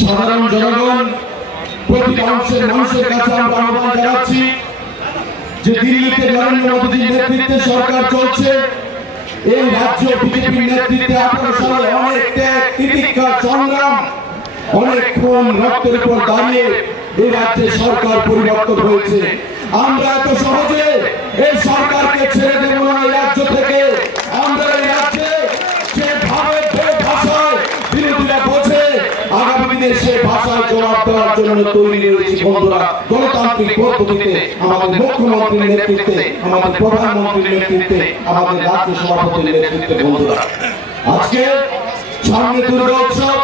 সাধারণ জনগণ প্রতিটা অংশের মানুষের কাছে আমরা আহ্বান জানাচ্ছি যে দিল্লিতে নরেন্দ্র মোদীর নেতৃত্বে সরকার চলছে। এই রাজ্য বিজেপির নেতৃত্বে 18 সালে অনেক ত্যাগ তিতিক্ষা সংগ্রাম অনেক খুন রক্তের উপর দাঁড়িয়ে এই রাজ্যে সরকার পরিবর্তন হয়েছে। আমরা এত সহজে এই সরকারকে ছেড়ে দেব না। এই রাজ্য থেকে আমরা এই রাজ্যে যেভাবে ভাষায় বিরোধীরা বোঝে আগামী দিনে সে ভাষায় জবাব দেওয়ার জন্য তৈরি রয়েছে। বন্ধুরা, গণতান্ত্রিক পদ্ধতিতে আমাদের মুখ্যমন্ত্রীর নেতৃত্বে, আমাদের প্রধানমন্ত্রীর নেতৃত্বে, আমাদের রাজ্য সভাপতির নেতৃত্বে। বন্ধুরা, আজকে সামনে দুর্গা উৎসব,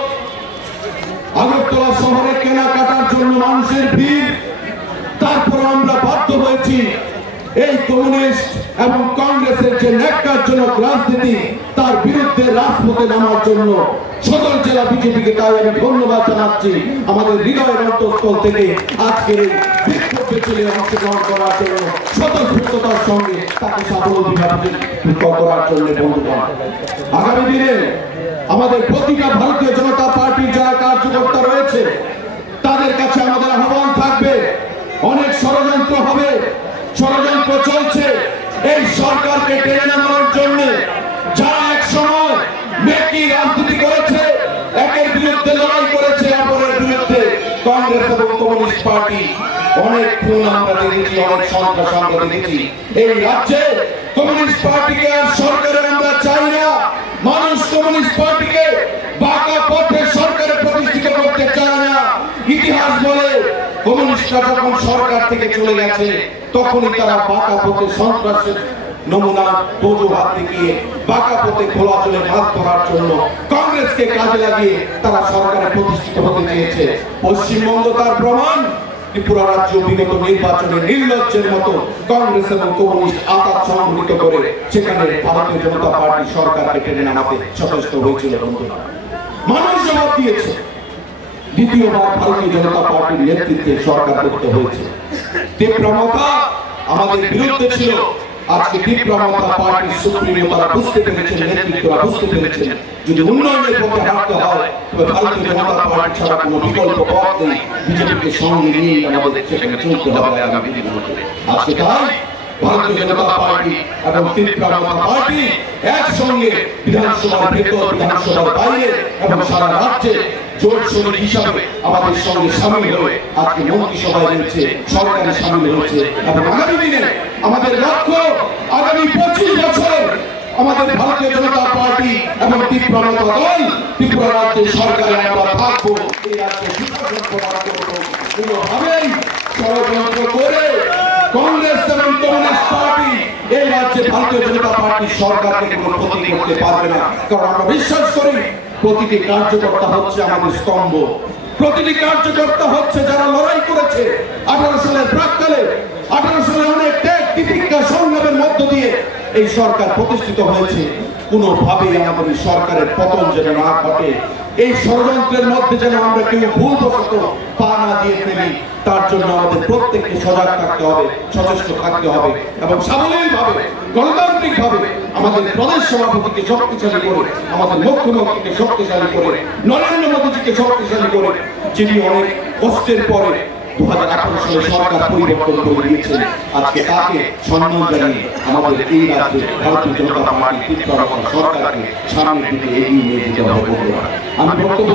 আগরতলা শহরে কেনাকাটার জন্য মানুষের ভিড়। তারপর আমরা বাধ্য হয়েছি এই কমিউনিস্ট এবং কংগ্রেসের যে ন্যাক্কারজনক রাজনীতি তার বিরুদ্ধে রাজপথে নামার জন্য সদর জেলা বিজেপিকে তাই আমি ধন্যবাদ জানাচ্ছি আমাদের হৃদয়ের অন্তঃস্থল থেকে আজকের এই বিক্ষোভে চলে অংশগ্রহণ করার জন্য স্বতঃস্ফূর্ততার সঙ্গে তাকে স্বাবলম্বী করার জন্য। বন্ধুগণ, আগামী দিনে আমাদের প্রতিটা ভারতীয় জনতা পার্টির যারা কার্যকর্তা রয়েছে তাদের কাছে আমাদের আহ্বান থাকবে, অনেক ষড়যন্ত্র হবে, ষড়যন্ত্র চলছে এই সরকারকে টেনে নামানোর জন্য। যারা এক সময় মেকি রাজনীতি করেছে, একের বিরুদ্ধে লড়াই করেছে, অপরের বিরুদ্ধে কংগ্রেস এবং কমিউনিস্ট পার্টি অনেক খুন আমরা দেখেছি, অনেক সন্ত্রাস আমরা দেখেছি। এই রাজ্যে কমিউনিস্ট পার্টিকে আর সরকারের আমরা চাই না। মানুষ কমিউনিস্ট পার্টিকে বাঁকা পথে সরকারে প্রতিষ্ঠিত করতে চায় না। ইতিহাস বলে কমিউনিস্টরা যখন সরকার থেকে চলে গেছে তখনই তারা বাঁকা পথে সন্ত্রাসের নমুনা অজুহাত দেখিয়ে বাঁকা পথে খোলা চলে মাছ ধরার জন্য কংগ্রেসকে কাজে লাগিয়ে তারা সরকারে প্রতিষ্ঠিত হতে চেয়েছে। পশ্চিমবঙ্গ তার প্রমাণ। ত্রিপুরা রাজ্য বিগত নির্বাচনে নির্লজ্জের মতো কংগ্রেস এবং কমিউনিস্ট আঘাত সংঘটিত করে সেখানে ভারতীয় জনতা পার্টি সরকারকে টেনে নামাতে সচেষ্ট হয়েছিল। বন্ধুরা, মানুষ জবাব দিয়েছে। দ্বিতীয়বার ভারতীয় জনতা পার্টির নেতৃত্বে সরকার করতে হয়েছে। তীব্রমতা আমাদের বিরুদ্ধে ছিল। আজকে তীব্রমতা পার্টির সুপ্রিমো তারা বুঝতে পেরেছেন, নেতৃত্বরা বুঝতে পেরেছেন যদি উন্নয়নের পথে হাঁটতে হয় তবে ভারতীয় জনতা পার্টি ছাড়া কোনো বিকল্প পথ নেই। বিজেপিকে সঙ্গে নিয়ে আমাদের সেখানে চলতে হবে আগামী দিনগুলোতে। আজকে তাই ভারতীয় জনতা পার্টি এবং তীব্রমতা পার্টি একসঙ্গে বিধানসভার ভেতর, বিধানসভার বাইরে এবং সারা রাজ্যে জোট শরীর হিসাবে আমাদের সঙ্গে সামিল হয়ে আজকে মন্ত্রিসভায় রয়েছে, সরকারে সামিল হয়েছে। এবং আগামী দিনে আমাদের লক্ষ্য আগামী 25 বছর আমাদের ভারতীয় জনতা পার্টি এবং তীব্রমতা দল ত্রিপুরা রাজ্যের সরকারে আমরা থাকবো। এই রাজ্যে সুশাসন প্রদান করবো। কোনোভাবেই ষড়যন্ত্র করে কংগ্রেস এবং কমিউনিস্ট পার্টি এই রাজ্যে ভারতীয় জনতা পার্টির সরকারকে কোনো ক্ষতি করতে পারবে না। কারণ আমরা বিশ্বাস করি প্রতিটি কার্যকর্তা হচ্ছে আমাদের স্তম্ভ। প্রতিটি কার্যকর্তা হচ্ছে যারা লড়াই করেছে 18 সালের প্রাক্কালে। 18 সালে অনেক ত্যাগ তিতিক্ষা সংগ্রামের মধ্য দিয়ে এই সরকার প্রতিষ্ঠিত হয়েছে। কোনোভাবেই আমাদের সরকারের পতন যেন না ঘটে, এই ষড়যন্ত্রের মধ্যে যেন আমরা কেউ ভুলবশত পা না দিয়ে ফেলি, তার জন্য আমাদের প্রত্যেককে সজাগ থাকতে হবে, সচেষ্ট থাকতে হবে এবং সাবলীলভাবে গণতান্ত্রিকভাবে আমাদের প্রদেশ সভাপতিকে শক্তিশালী করে, আমাদের মুখ্যমন্ত্রীকে শক্তিশালী করে, নরেন্দ্র মোদীজিকে শক্তিশালী করে, যিনি অনেক কষ্টের পরে 2018 সালে সরকার পরিবর্তন করে দিয়েছেন। আজকে তাকে সম্মান জানিয়ে আমাদের এই রাজ্যে ভারতীয় জনতা পার্টি সরকারকে সামনের দিকে এগিয়ে নিয়ে যেতে হবে। আমি বক্তব্য